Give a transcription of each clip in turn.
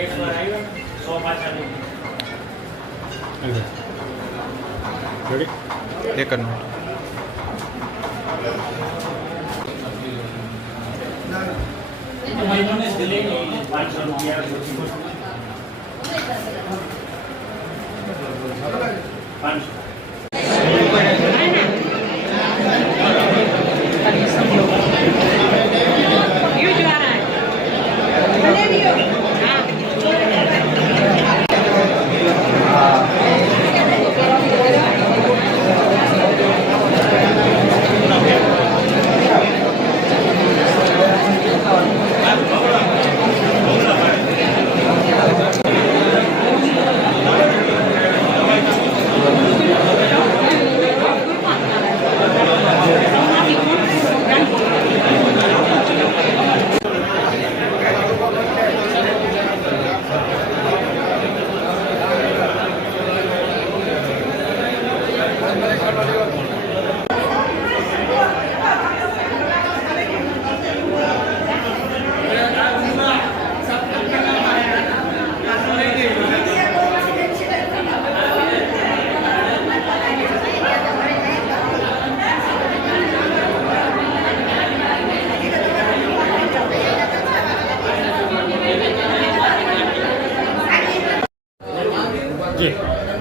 એક જ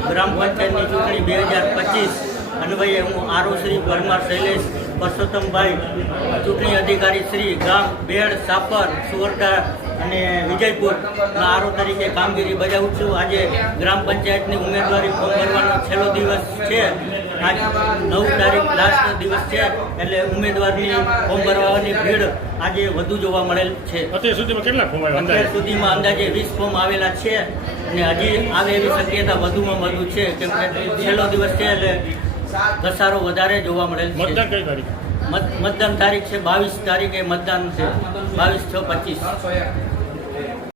ગ્રામ પંચાયતની ચૂંટણી 2025 અન્વયે હું આરોશ્રી પરમાર શૈલેષ પરસોત્તમભાઈ ચૂંટણી અધિકારી શ્રી ગામ બેડ સાપર સુવરડા અને વિજયપુરના આરો તરીકે કામગીરી બજાવું છું. આજે ગ્રામ પંચાયતની ઉમેદવારી ફોર્મ ભરવાનો છેલ્લો દિવસ છે. આજ 9 તારીખ લાસ્ટ દિવસ છે, એટલે ઉમેદવારની ફોર્મ ભરવાની ભીડ આજે વધુ જોવા મળેલ છે. અત્યાર સુધીમાં કેટલા ફોર્મ આવ્યા? અત્યાર સુધીમાં અંદાજે 20 ફોર્મ આવેલા છે અને હજી આવે એવી શક્યતા વધુમાં વધુ છે, કેમ કે છેલ્લો દિવસ છે એટલે ઘસારો વધારે જોવા મળેલ છે. મતદાન કઈ તારીખે? મતદાન તારીખ છે 22 તારીખે મતદાન છે, 22/6/25.